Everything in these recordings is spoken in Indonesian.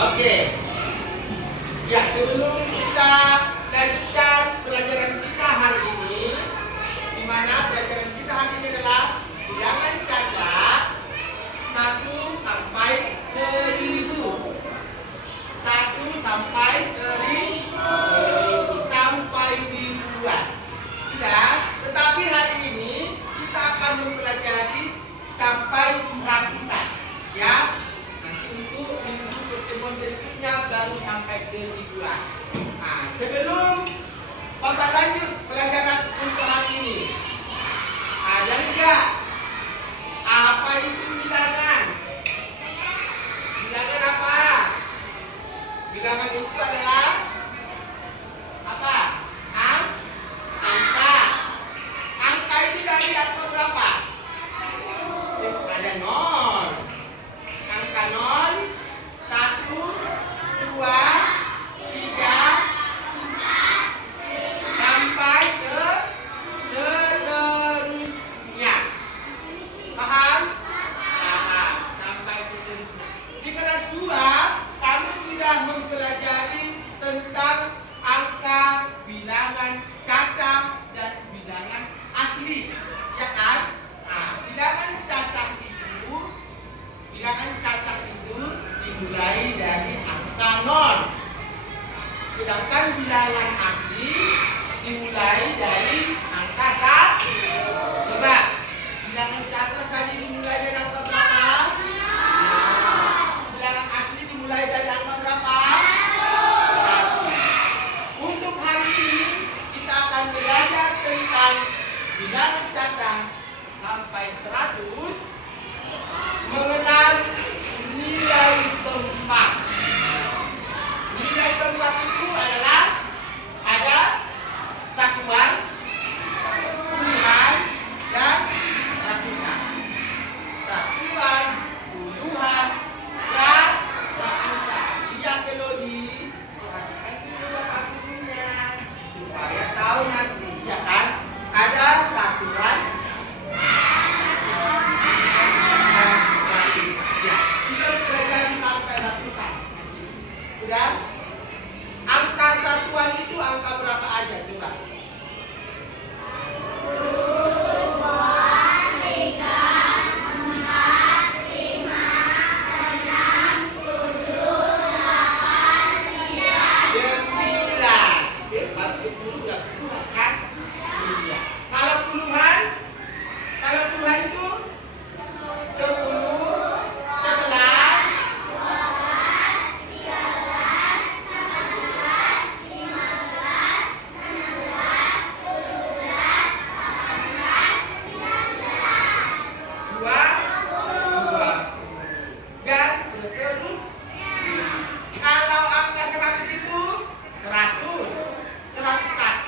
Oke. Ya, sebelum kita lanjutkan pelajaran kita hari ini, di mana pelajaran kita hari ini adalah bilangan cacat 1 sampai 1000. 1 sampai 1000 sampai ribuan. Sudah, tetapi hari ini kita akan mempelajari sampai ratusan. Ya, nanti untuk minggu pertemuan berikutnya baru sampai ke ribuan. Nah, sebelum kita lanjut pelajaran untuk hari ini, ada enggak apa itu bilangan? Bilangan apa? Bilangan itu adalah apa? Angka. Angka itu dari angka berapa? Ada 0. Angka 0, 1, 2, 3, 4, sampai seterusnya. Paham? Paham. Sampai seterusnya. Di kelas 2 kami sudah mempelajari tentang angka bilangan cacah dan bilangan asli, ya kan? Nah, bilangan cacah itu dimulai dari angka 0. Sedangkan bilangan asli dimulai dari angka 1. Coba, bilangan cacah tadi dimulai dari angka berapa? Bilangan asli dimulai dari angka berapa? 1. Untuk hari ini kita akan belajar tentang bilangan cacah sampai 100, mengenal nilai tempat. Nilai tempat itu adalah ada satuan, puluhan, dan ratusan. Satuan, puluhan, dan ratusan. Iya, Kelodi, perhatikan dulu Bapak gurunya supaya tahu nanti, ya kan? Ada satuan, udah? Angka satuan itu angka berapa aja coba? 1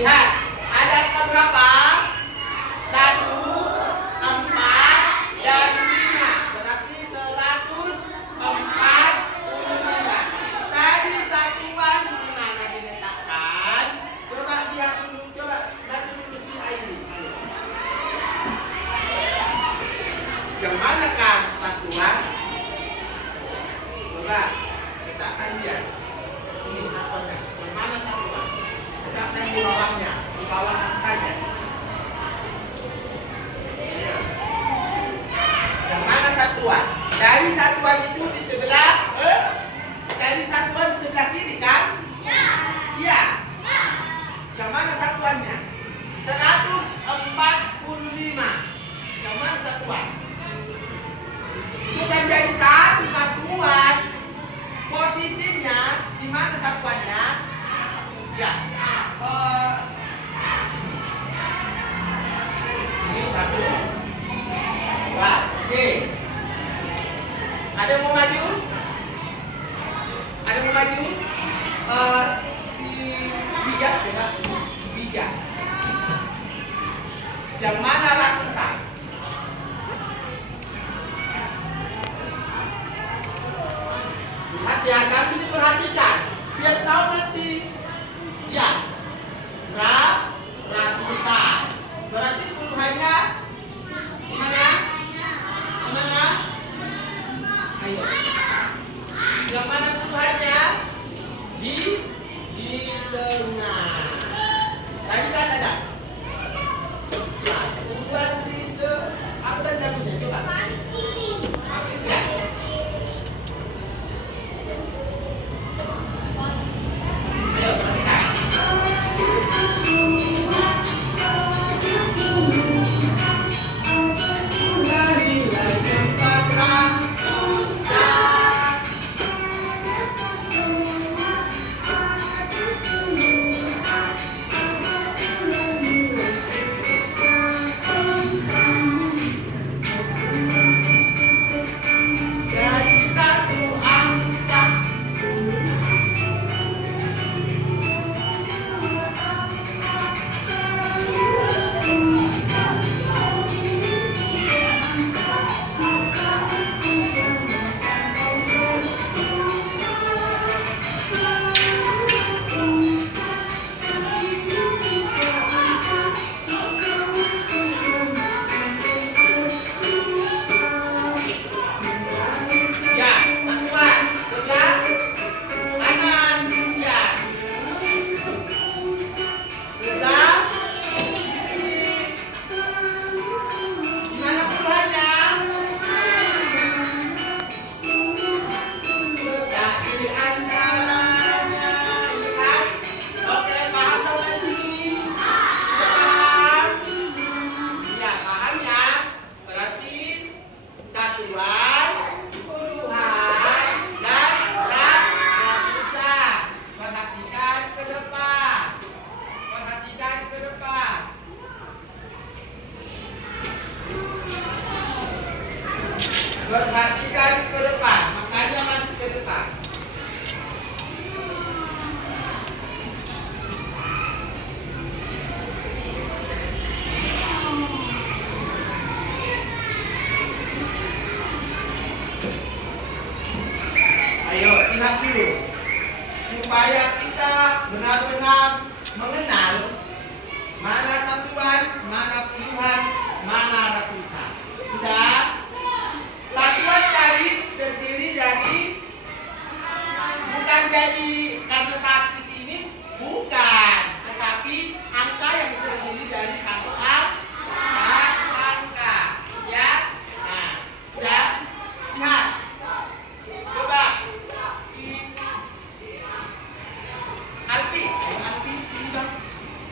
Lihat, ada angka berapa? 1, 4, dan 5. Berarti 145. Tadi satuan di mana diletakkan? Coba lihat dulu, coba bantu dulu si Aini. Yang manakah satuan? Coba letakkan dia. Ini satuannya. Yang mana satuan? Letakkan di bawahnya, di bawah angkanya. Yang mana satuan? Dari satuan itu di sebelah dari satuan di sebelah kiri kan? Iya. Yang mana satuannya? 145. Yang mana satuan? Bukan jadi satu satuan. Posisinya di mana satuannya? Ya. Ini 1, 2. Oke. Ada yang mau maju? Ada yang mau maju? Si Bijak coba. Bijak. Yang mana ratusan? Lihat ya, sambil diperhatikan. Biar tahu nanti. Ya. Ratusan. Berarti puluhannya mana? Mana? Ayo. Yang mana puluhannya? Di tengah. Tadi kan ada. Satuan di apa tadi jatuhnya? Coba. Masih ya. Ayo perhatikan. Perhatikan ke depan, makanya masih ke depan. Ayo, lihat dulu. Supaya kita benar-benar mengenal mana satuan, mana puluhan, mana ratusan. Sudah? Satuan tadi terdiri dari bukan jadi karena saat di sini bukan, tetapi angka yang terdiri dari satu angka, ya. Nah, udah lihat, coba si Alpi, sini dong,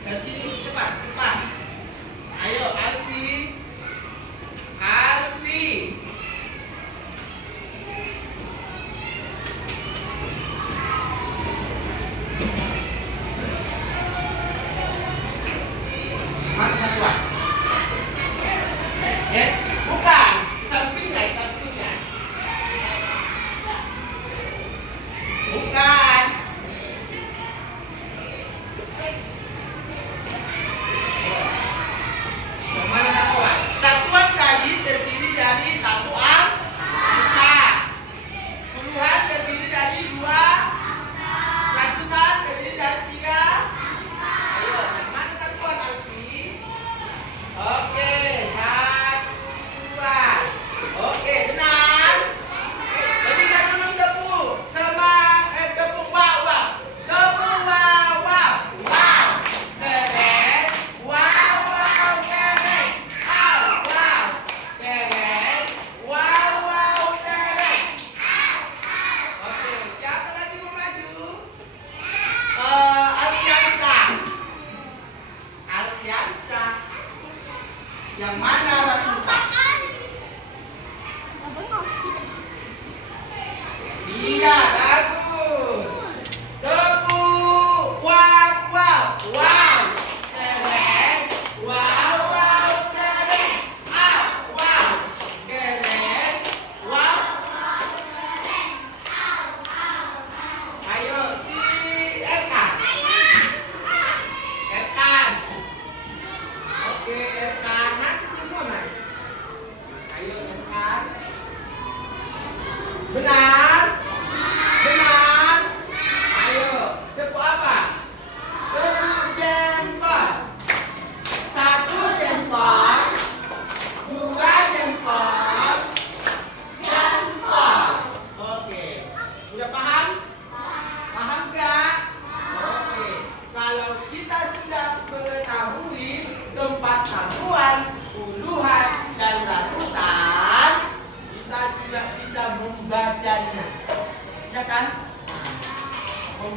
dan sini cepat. Ayo Alpi. Mana satuan? Bukan. Sampingnya. Bukan.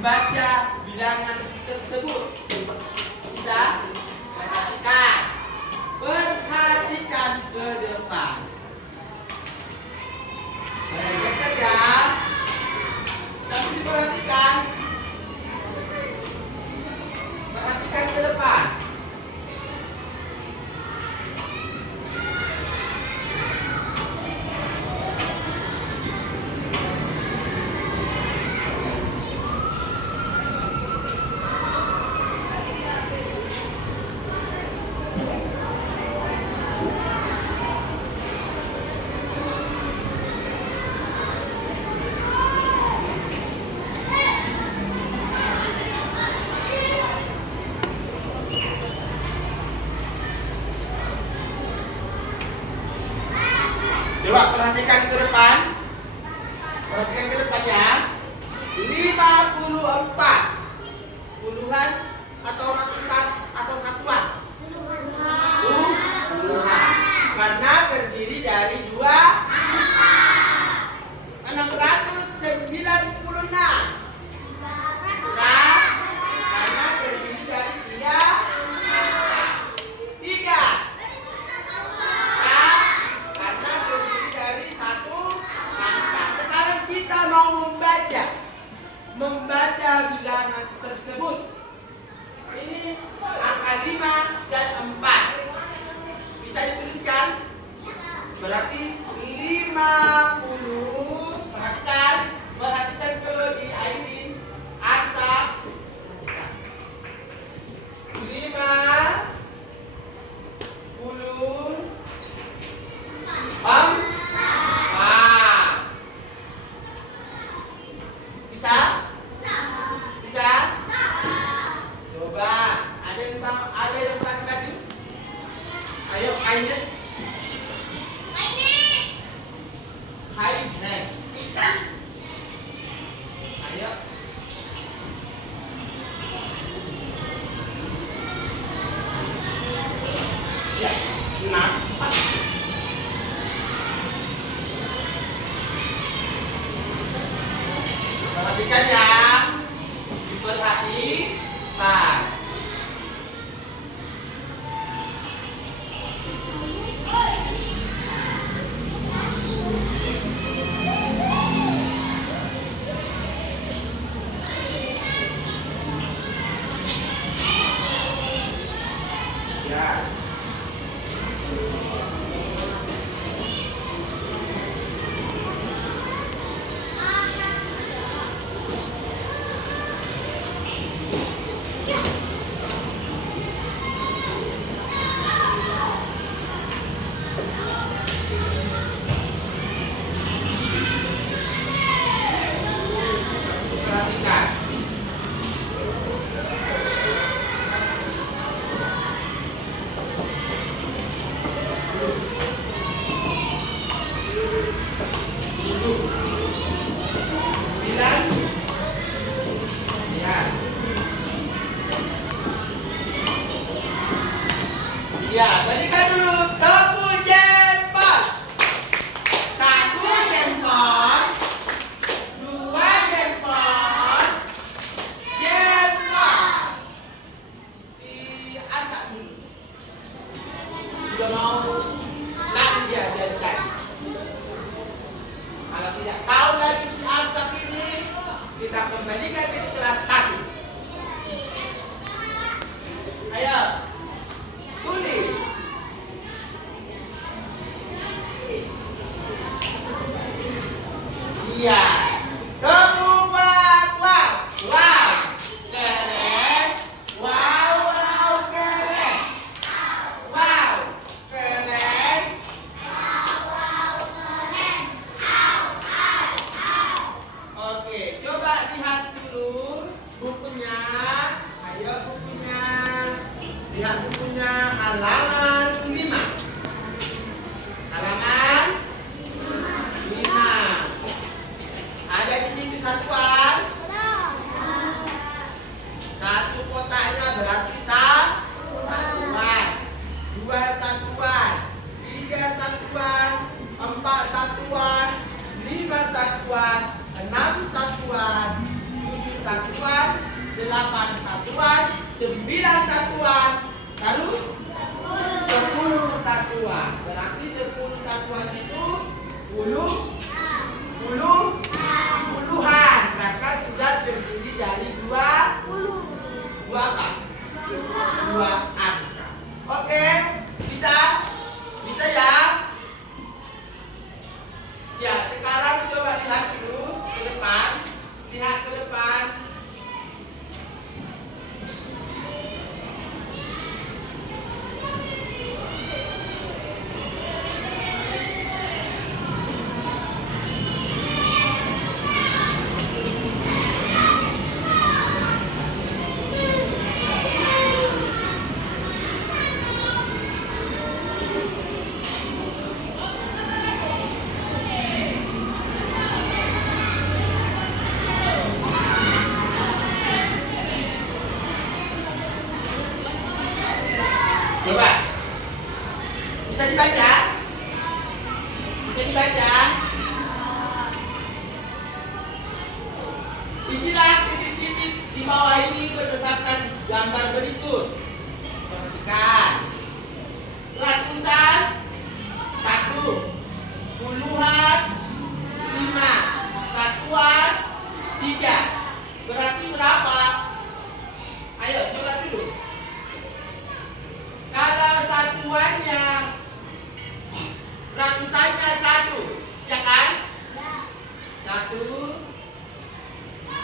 membaca bilangan tersebut. Bisa? Perhatikan. Perhatikan ke depan. Baik saja. Tapi diperhatikan. Perhatikan ke depan. Coba perhatikan ke depan. Perhatikan ke depan ya. 54. Puluhan atau ratusan atau satuan? Puluhan. Karena terdiri dari 696. Karena terdiri dari 3. Karena terdiri dari 1 angka. Sekarang kita mau membaca bilangan tersebut. Ini angka 5 dan 4. Bisa dituliskan? Berarti 50. Perhatikan kalau di airin asap. 50 Bisa? Coba ada yang pakai baju? Ayo, Ines. Ayo. Ya, 6. Perhatikan ya. Diperhatikan. Ya. Perhatikan. Bilang. Ya. Ya, berikan dulu tepuk jempol. 1 jempol. 2 jempol. Si Asak dulu. Sudah mau lagi dia jadikan. Kalau tidak tahu lagi si Asak ini, kita kembalikan di kelas 1. Ayo, tulis. 9 satuan. Lalu 10 satuan. Berarti 10 satuan itu puluhan. Karena sudah terdiri dari dua apa? Dua angka. Oke, bisa? Bisa ya? Ya, sekarang coba lihat dulu ke depan. Lihat ke depan. Coba. Bisa dibaca? Bisa dibaca? Isilah titik-titik di bawah ini berdasarkan gambar berikut. Perhatikan. Ratusan 1, puluhan 5, satuan 3. Berarti berapa? Ayo coba dulu. Kalau satuannya ratusannya 1, ya kan? 1.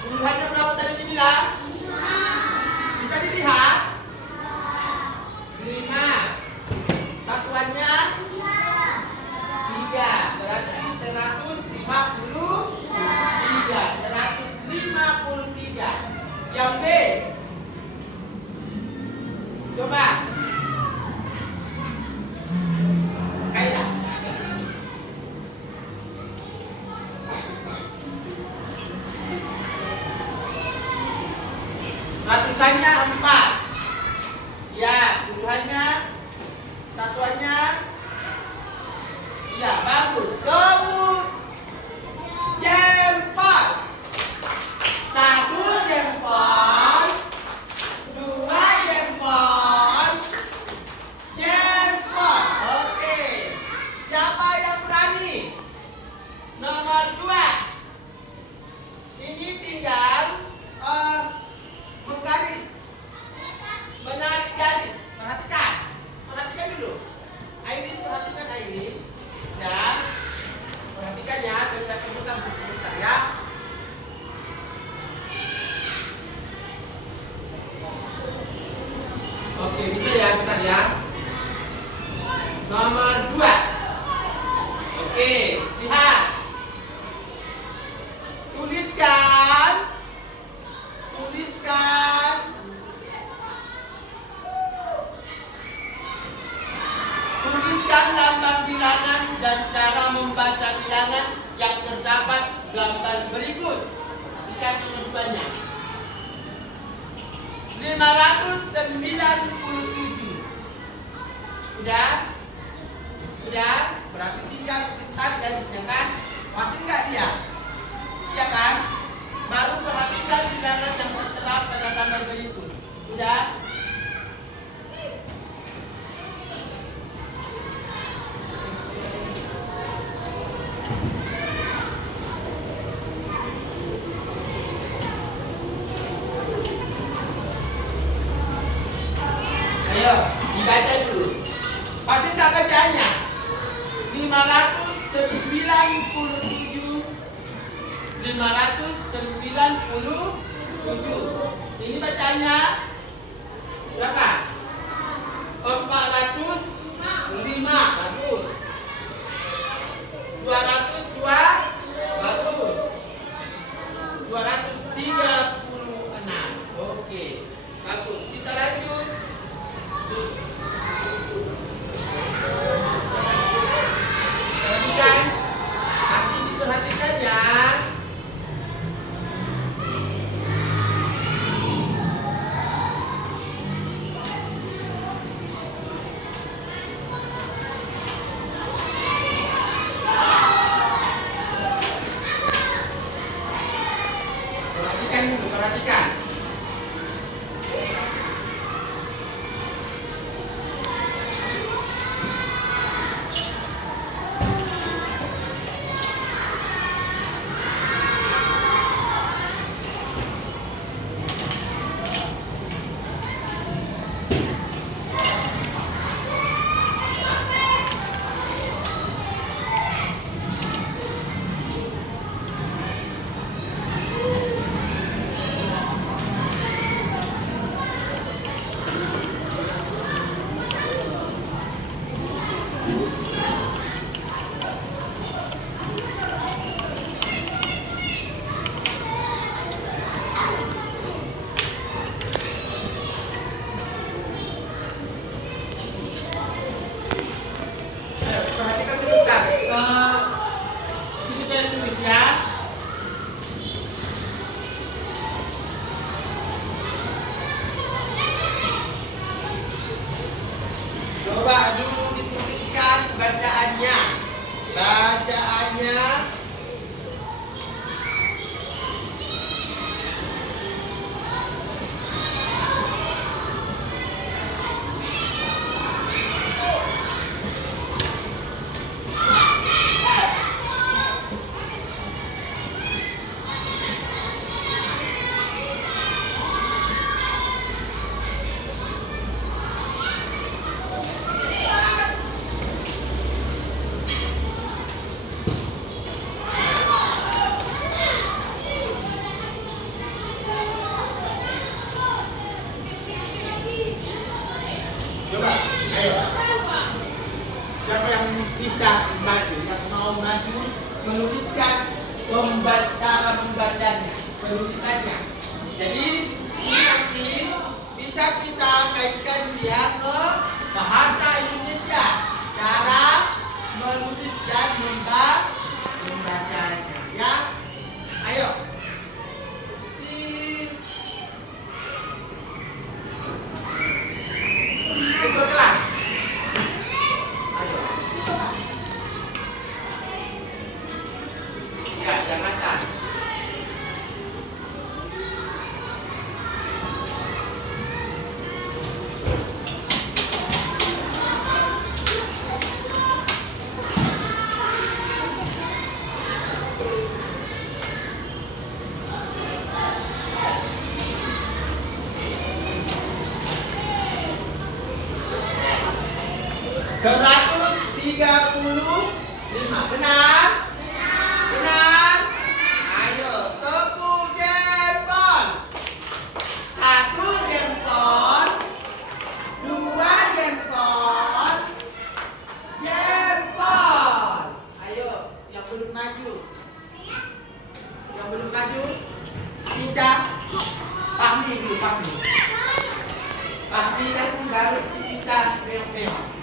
Puluhannya berapa tadi dibilang? 5. Bisa dilihat? 5. Satuannya 3. Berarti 153. 153. Yang B. Coba. Kailah. Ratusannya 4. Ya, puluhannya, satuannya. Ya, bagus. Tepuk jempol. 1 jempol. 2 jempol. Jempol. Oke. Siapa yang berani? Nomor 2. Ini tinggal menggaris. Menarik garis. Perhatikan. Perhatikan dulu. Airin, perhatikan Airin. Dan perhatikan ya, bisa sampai sebentar ya. Oke, bisa ya, bisa ya. Nomor 2. Oke, lihat. Tuliskan. Tuliskan lambang bilangan dan cara membaca bilangan yang terdapat gambar berikut. Lihat nomor 2-nya. 597. Udah? Berarti tinggal kita garisnya kan? Masih enggak dia? Iya kan? Baru perhatikan bilangan yang tertera pada gambar berikut. Udah? Ayo, dibaca dulu. Masih enggak bacanya? 597. Ini bacanya berapa? 405. Bagus. 202. Bagus. 236. Oke. Bagus. Kita lanjut. Perhatikan. Masih diperhatikan ya. Coba, ayo. Siapa yang bisa maju, yang mau maju, menuliskan cara membacanya, penulisannya. Jadi nanti bisa kita kaitkan dia ke bahasa Indonesia, cara menulis dan membacanya. Ya, ayo. Ikut kelas. Ayo. Ya, jangan kan. Lima. Benar? Benar? Ayo, tepuk jempol. 1 jempol, 2 jempol, jempol. Ayo, yang belum maju. Yang belum maju, Sinta, Fahmi dulu, Fahmi. Fahmi nanti baru Sinta, meong-meong.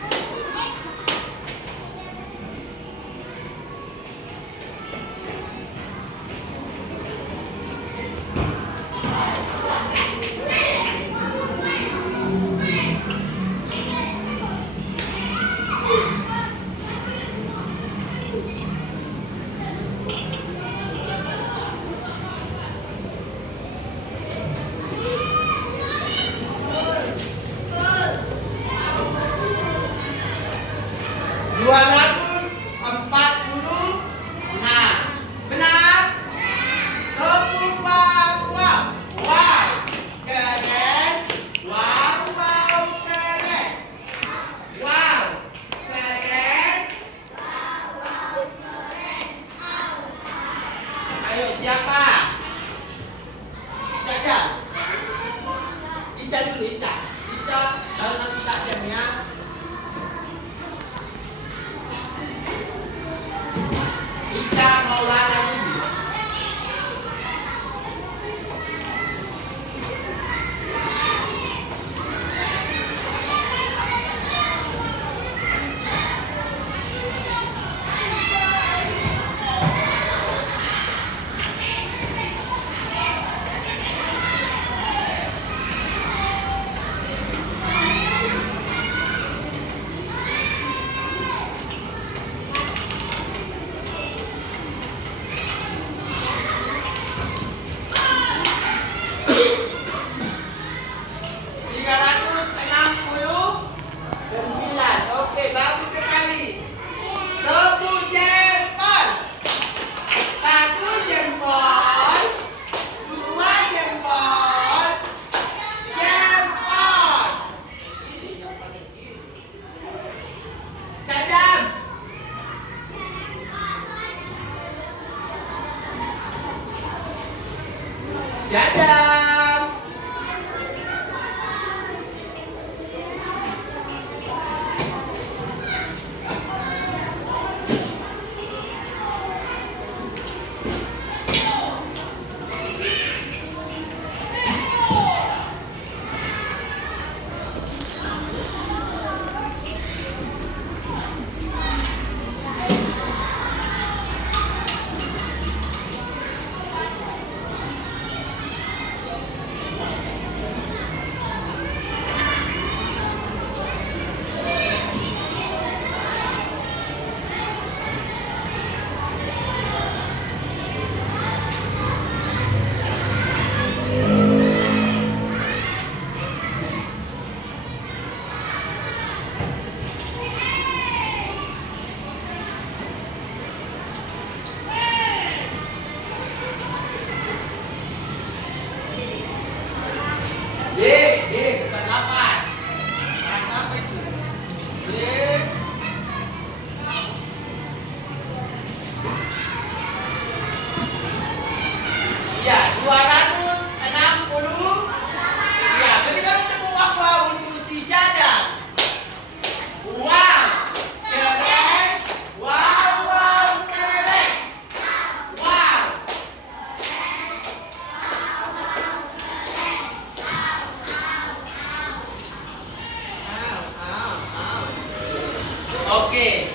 Oke.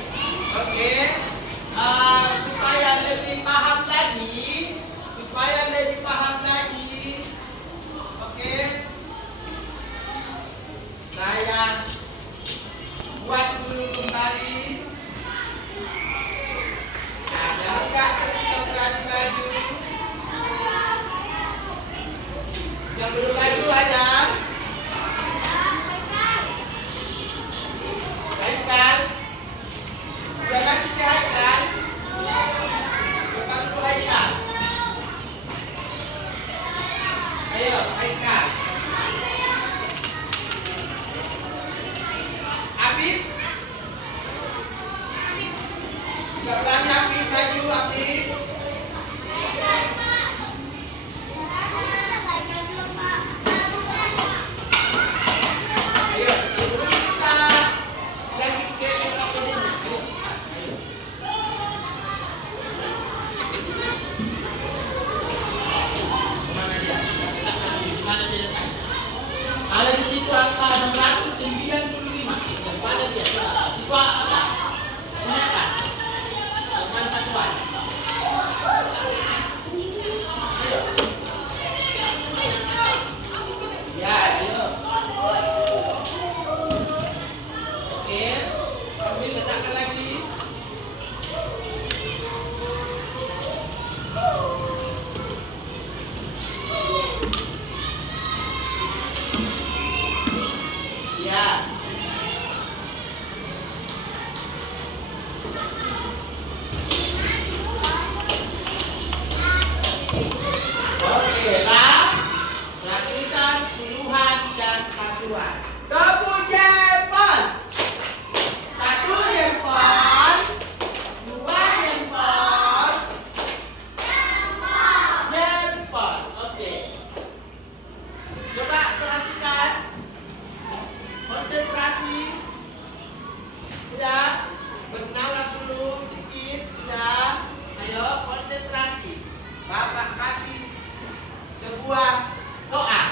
Oke. Supaya lebih paham lagi, oke, saya buat dulu kembali. Nah, buka terus berani baju. Yang belum baju ada. Haikal. Sudah baju si Haikal. Depan dulu Haikal. Ayo, Haikal. Apip. Sudah berani Apip baju Apip. Ayo, sebelum kita lanjut ke episode ini. Ayo. Mana dia? Mana dia letak? Ada di situ angka 695. Yang mana dia? Itu apa? Ini apa? Yang mana satuan? Ayo. Ya, ayo. Oke, ambil letakkan lagi. Ya. Oke, lah tulisan puluhan dan satuan. Double jempol. 1 jempol, 2 jempol, jempol. Oke. Coba perhatikan. Konsentrasi. Sudah. Bernalar dulu sedikit. Sudah. Ayo konsentrasi. Bapak kasih sebuah soal.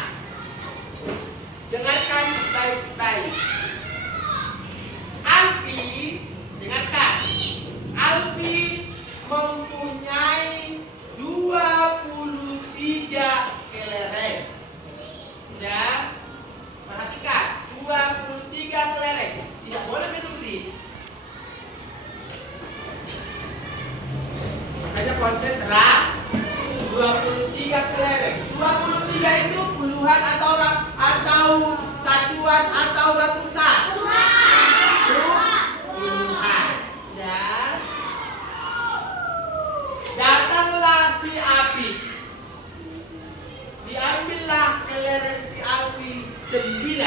Dengarkan baik-baik. Alfi, dengarkan. Alfi mempunyai 23 kelereng. Sudah? Perhatikan, 23 kelereng. Tidak boleh menulis. Makanya konsentrasi. 23 kelereng. 23 itu puluhan atau satuan atau ratusan? Puluhan. Ya. Datanglah si Api. Diambillah kelereng si Api 9.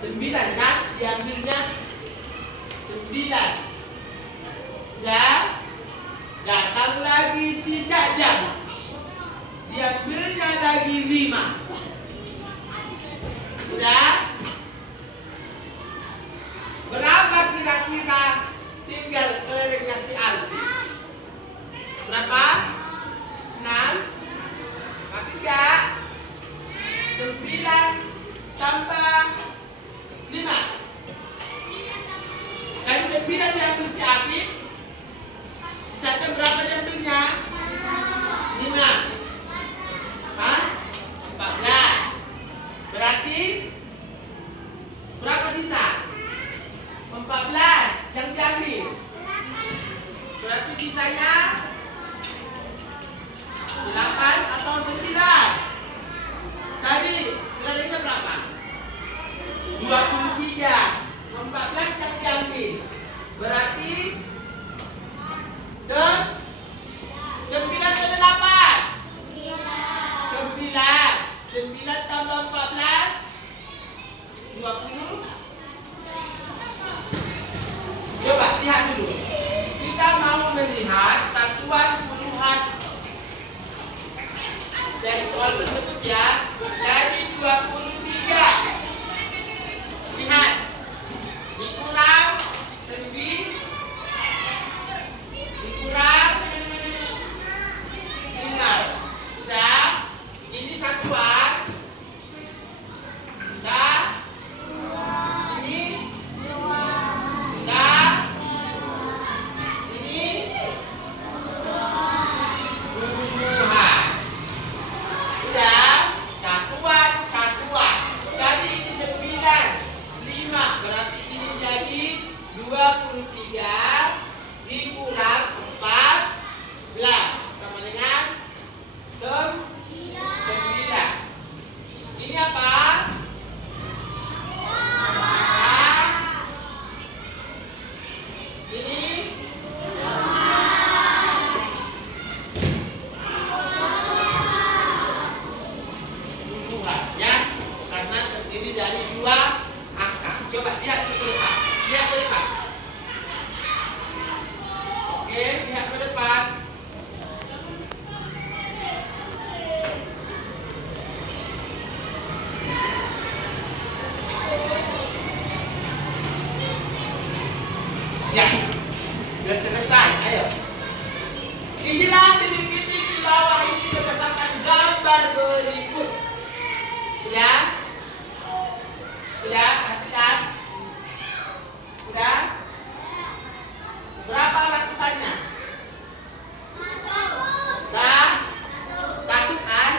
9 kan? Diambilnya 9. Ya. Datang lagi si Sajam. Diambilnya lagi 5. Sudah? Berapa kira-kira tinggal kelerengnya si Alfi? Berapa? 6. Masih enggak? 9 tambah 5. Dari 9 diambil si Alfi. Sisanya berapa diambilnya? 5. Hah? 14. Berarti berapa sisa? 14 yang diambil. Berarti sisanya 8 atau 9. Tadi kelerengnya berapa? 23. 14 yang diambil. Berarti 9 atau 8? 9. 9 tambah 14 20. Coba lihat dulu. Kita mau melihat satuan puluhan dari soal tersebut ya. Dari 23. Lihat. Dikurang 9. Dikurang 5. Sudah. Ini satuan. Bisa. Ini ya, karena terdiri dari dua angka. Coba lihat ke depan, lihat ke depan. Oke, lihat ke depan. Ya, sudah selesai. Ayo. Isilah titik-titik di bawah ini berdasarkan gambar berikut. Udah? Udah? Perhatikan. Udah? Berapa ratusannya? Satu kan?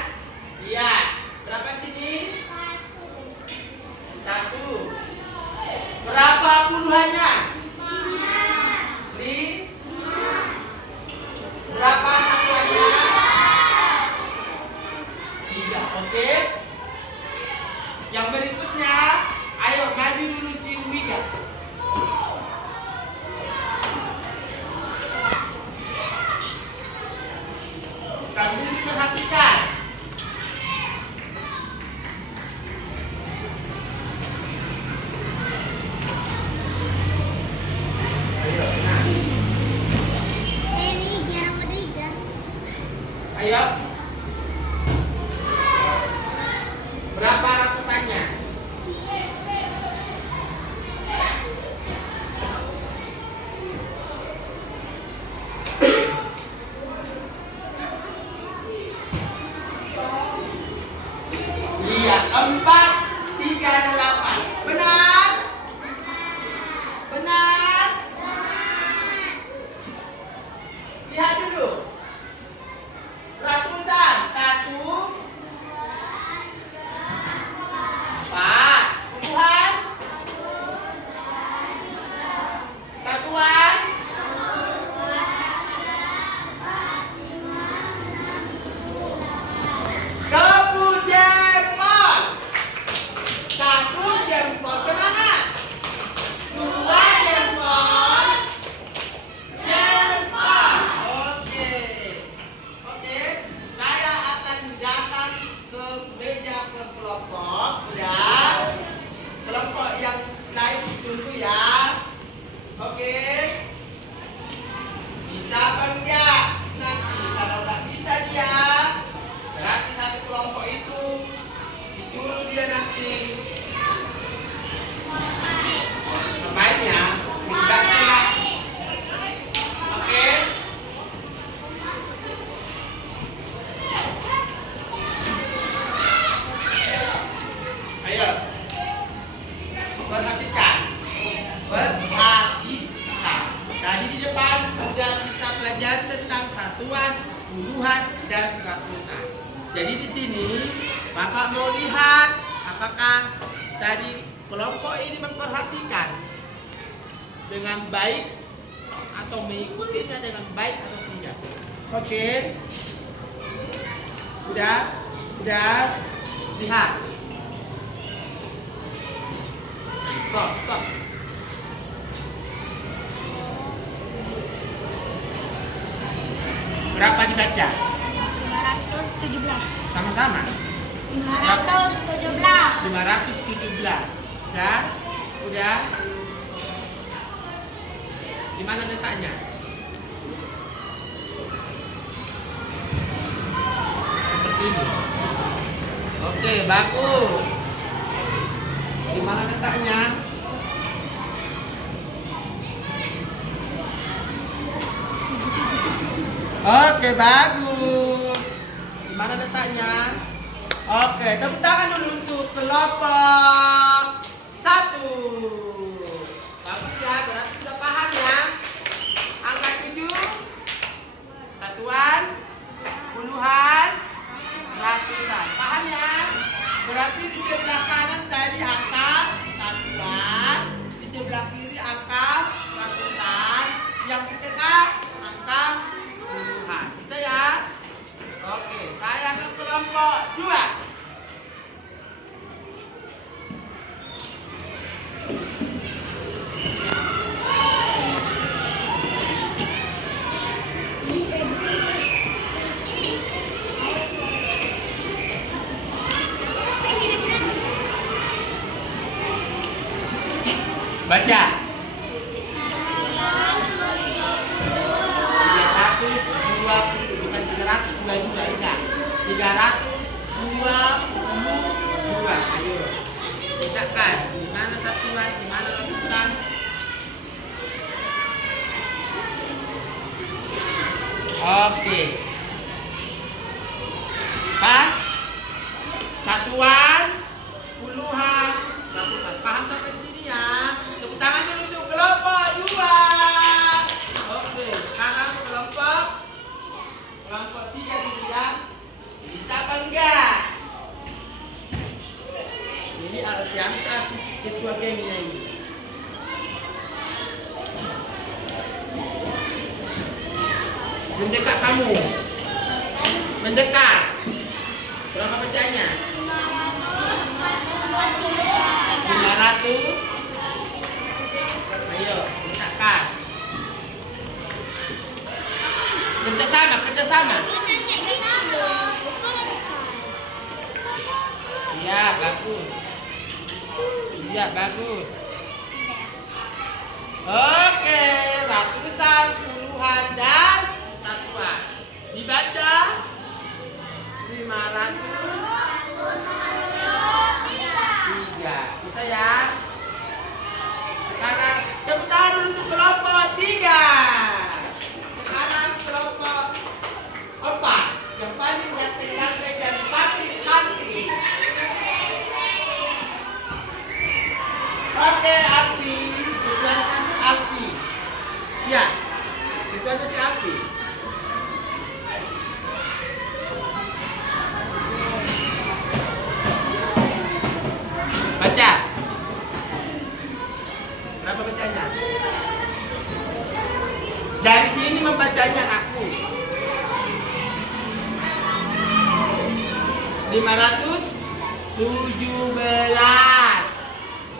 Iya. Berapa sini? Satu. Berapa puluhannya? Berapa satuannya? 3. Oke. Yang berikutnya, ayo maju dulu si Wika. Sambil diperhatikan. Ayo. Berapa ratusannya? Iya, 4, 3, 8. Benar? Benar? Lihat dulu. Ratusan. 1, 4. Puluhan? Satuan? Kepu jempol. 1 jempol semangat. 2 jempol. Jempol. Oke. Oke. Saya akan datang ke meja kelompok ya. Kelompok yang lain ditunggu ya. Oke. Bisa apa enggak? Nanti kalau nggak bisa dia, berarti satu kelompok itu disuruh dia nanti ngapainnya? Tidak silah. Oke. Ayo. Perhatikan. Perhatikan. Tadi di depan sudah kita pelajari tentang satuan, puluhan, dan ratusan. Jadi di sini Bapak mau lihat apakah tadi kelompok ini memperhatikan dengan baik atau mengikutinya dengan baik atau tidak. Oke. Udah? Lihat. Stop. Berapa dibaca? 517. Sama-sama. 517. 517. Udah? Di mana letaknya? Seperti ini. Oke, bagus. Di mana letaknya? Oke, bagus. Di mana letaknya? Oke, tepuk tangan dulu untuk kelompok 1. Bagus ya, berarti sudah paham ya. Angka 7, satuan, puluhan, ratusan. Paham ya? Berarti di sebelah kanan tadi angka satuan, di sebelah kiri angka ratusan, yang di tengah angka puluhan. Bisa ya? Oke, saya ke kelompok 2. Baca. 320, bukan 322, enggak. 322. Ayo. Letakkan. Di mana satuan, di mana ratusan? Oke. Pas. Satuan, puluhan, ratusan. Paham sampai di sini ya? Tepuk tangan dulu untuk kelompok 2. Oke, sekarang kelompok 3 dibilang bisa apa enggak? Ini organisasi ketua gamenya ini. Mendekat kamu. Mendekat. Berapa bacanya? 500. Ayo, letakkan. Kerjasama. Iya, bagus. Oke, ratusan, puluhan, dan satuan. Dibaca 503. Bisa ya? Sekarang tepuk tangan dulu untuk kelompok 3. Sekarang kelompok 4 yang paling ganteng-ganteng dan cantik-cantik. Oke, Arti. Tujuannya si Arti. Ya, tujuannya si Arti. Baca. Berapa bacanya? Dari sini membacanya aku. 517.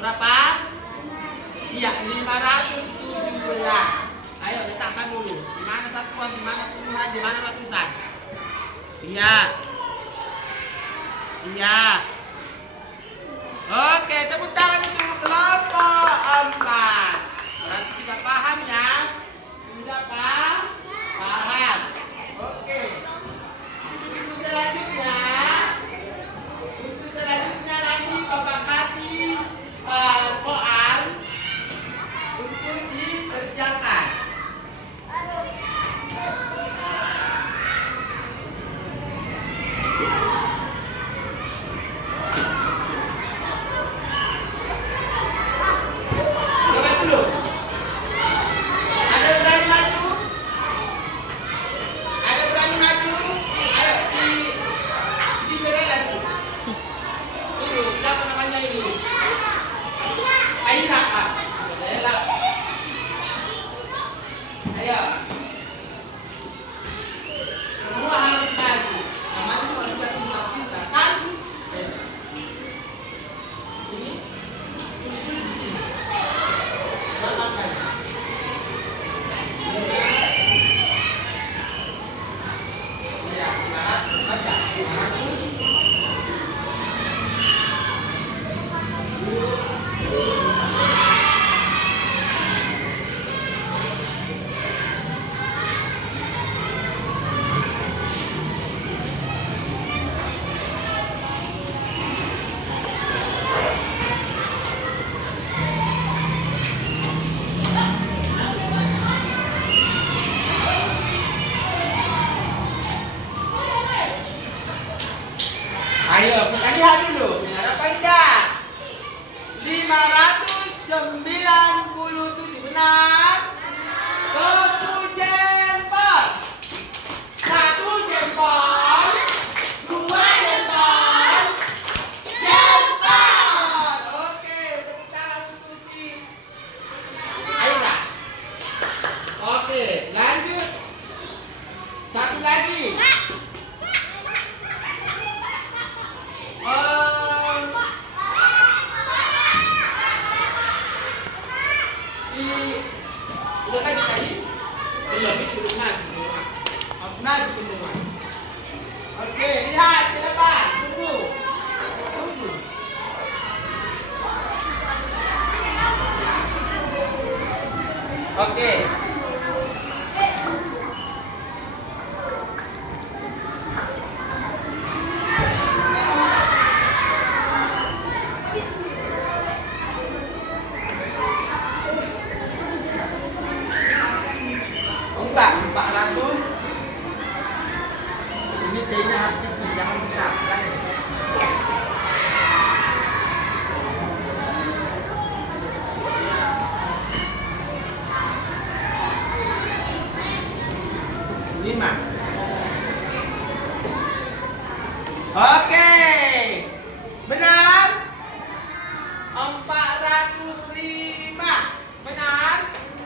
Berapa? Iya, 517. Ayo letakkan dulu. Di mana satuan, di mana puluhan, di mana ratusan? Iya. Oke, tepuk tangan untuk kelompok 4. Berarti sudah paham ya? Sudah paham. Oke. Untuk selanjutnya nanti Bapak kasih soal untuk dikerjakan. Coba dulu. Ada yang berani maju? Oke. Oh, enggak, 400. Ini T-nya harus kecil, jangan besar. Kan? Lima. Oke, benar. 405. Benar.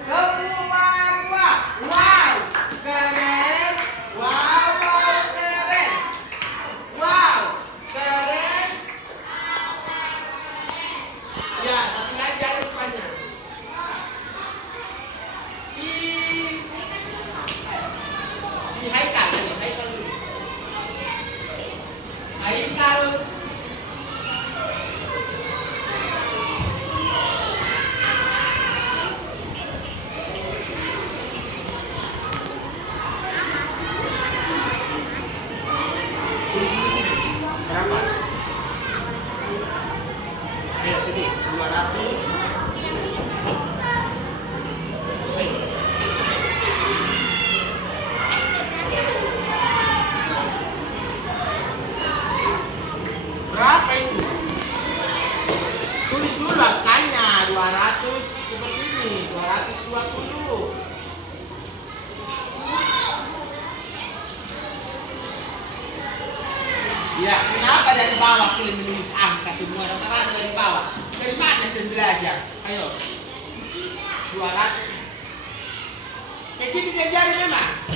Dua. Wow, keren. Wow, keren. Wow, keren. Ya, satu lagi yang rupanya. Si Haikal dulu. Haikal. Berapa? Ayo, ini 200. Berapa itu? Tulis dulu angkanya. 200 seperti ini. 220. Ya, kenapa dari bawah kalian menulis angka semua? Rata-rata dari bawah. Dari mana kalian belajar? Ayo. 200. Kayak gitu diajari memang.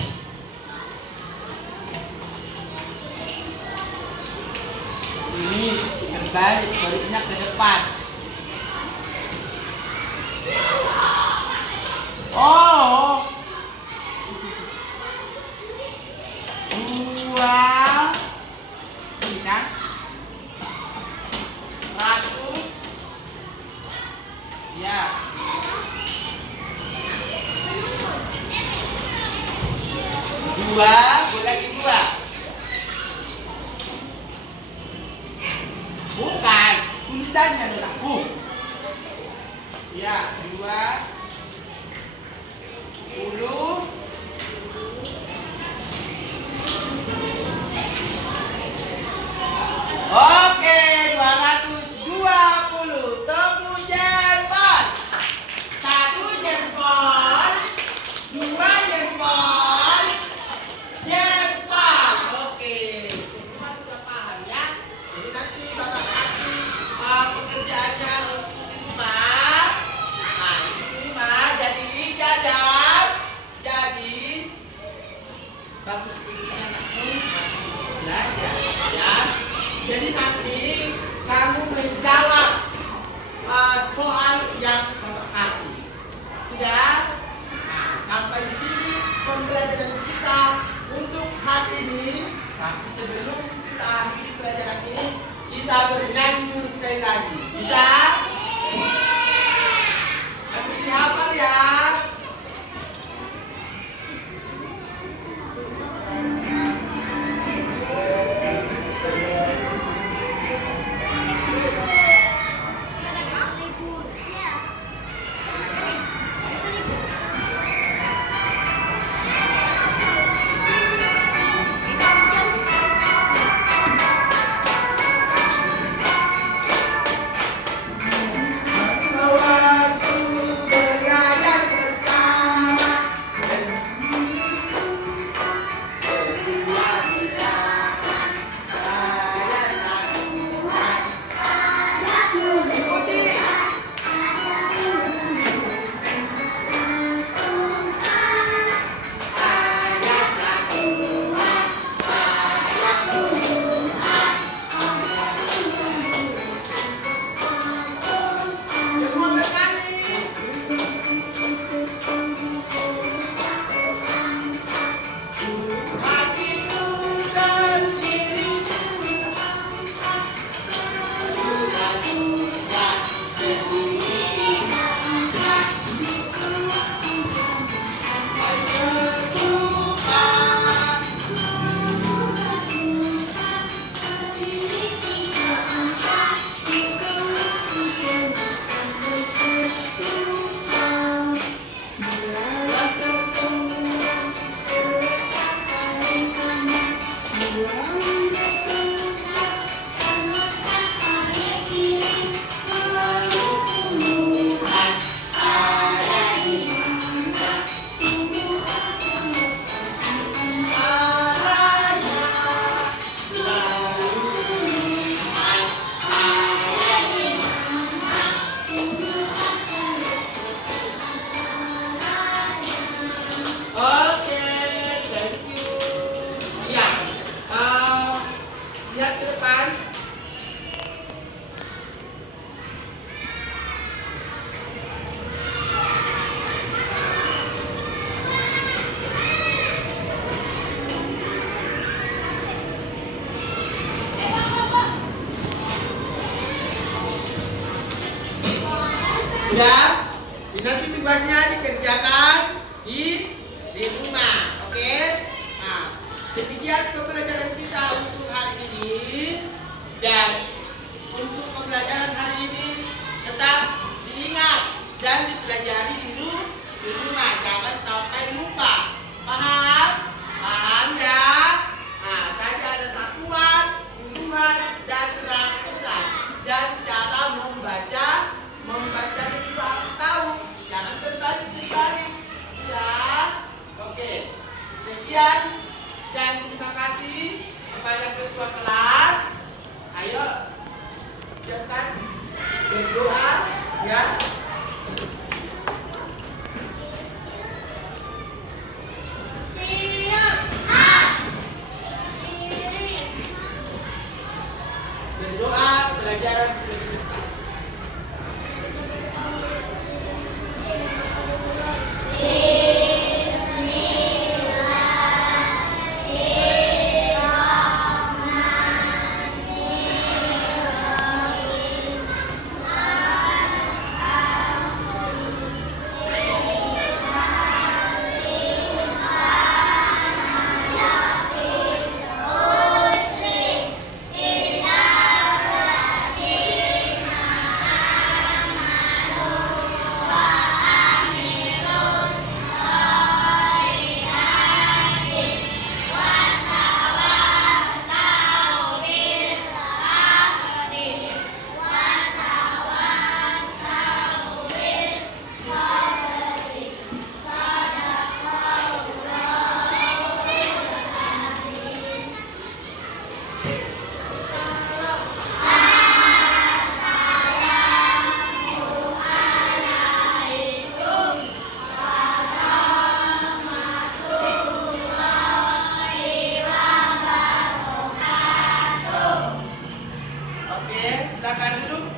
Ini terbalik, baliknya ke depan. Oh. 2. Ini kan 100. Ya. 2, boleh lagi 2. Bukan, tulisannya aku. Ya, 20. Oke, 220. Tepuk jempol. 1 jempol. 2 jempol. Jempol. Oke, semua sudah paham ya. Jadi nanti Bapak kasih pekerjaannya untuk di rumah. Nah, di rumah jadi bisa dan jadi bagus tulisnya anakmu masih belajar ya. Jadi nanti kamu menjawab soal yang Bapak kasih. Sudah? Nah, sampai di sini pembelajaran kita untuk hari ini. Tapi sebelum kita akhiri pelajaran ini, kita bernyanyi dulu sekali lagi. Bisa? Habis dihafal ya. Waktu berlayar Sudah? Nanti tugasnya dikerjakan di rumah. Oke? Nah, demikian pembelajaran kita untuk hari ini. Dan untuk pembelajaran hari ini tetap diingat dan dipelajari dulu di rumah. Jangan sampai lupa. Paham? Paham ya? Nah, tadi ada satuan, unduhan, dan rangkusan. Dan cara membacanya juga harus tahu. Jangan terbalik. Ya? Oke. Sekian dan terima kasih kepada ketua kelas. Ayo, siapkan berdoa ya. Berdoa pelajaran sudah selesai. Silakan duduk.